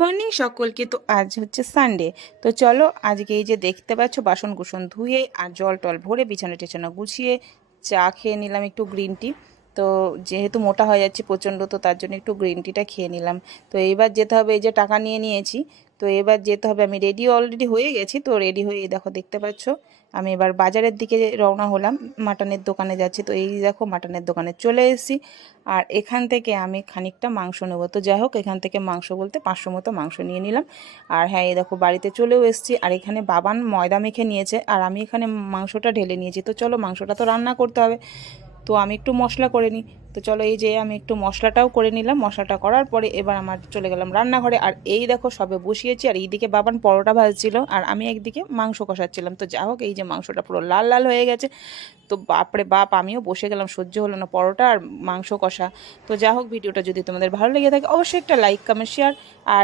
Morning সকলকে। তো আজ হচ্ছে সানডে। তো চলো আজকে এই যে দেখতে পাচ্ছ বাসন কুসন ধুয়ে আর জল টল ভরে বিছানা টিছানা গুছিয়ে চা খেয়ে নিলাম একটু গ্রিন টি। তো যেহেতু মোটা হয়ে যাচ্ছে প্রচণ্ড, তো তার জন্য একটু গ্রিন টিটা খেয়ে নিলাম। তো এইবার যেতে হবে, এই যে টাকা নিয়ে নিয়েছি, তো এবার যেতে হবে। আমি রেডি অলরেডি হয়ে গেছি, তো রেডি হয়ে এই দেখো দেখতে পাচ্ছ আমি এবার বাজারের দিকে রওনা হলাম, মাটনের দোকানে যাচ্ছি। তো এই দেখো মাটনের দোকানে চলে এসেছি, আর এখান থেকে আমি খানিকটা মাংস নেবো। তো যাই হোক, এখান থেকে মাংস বলতে 500 মতো মাংস নিয়ে নিলাম। আর হ্যাঁ, এই দেখো বাড়িতে চলেও এসেছি, আর এখানে বাবান ময়দা মেখে নিয়েছে আর আমি এখানে মাংসটা ঢেলে নিয়েছি। তো চলো মাংসটা তো রান্না করতে হবে, তো আমি একটু মশলা করে নিই। তো চলো এই যে আমি একটু মশলাটাও করে নিলাম। মশলাটা করার পরে এবার আমার চলে গেলাম রান্নাঘরে। আর এই দেখো সবে বসিয়েছি, আর এইদিকে বাবান পরোটা ভাজছিল আর আমি একদিকে মাংস কষাচ্ছিলাম। তো যা হোক, এই যে মাংসটা পুরো লাল লাল হয়ে গেছে। তো বাপরে বাপ, আমিও বসে গেলাম, সহ্য হলো না পরোটা আর মাংস কষা। তো যা হোক, ভিডিওটা যদি তোমাদের ভালো লেগে থাকে অবশ্যই একটা লাইক কমেন্ট শেয়ার আর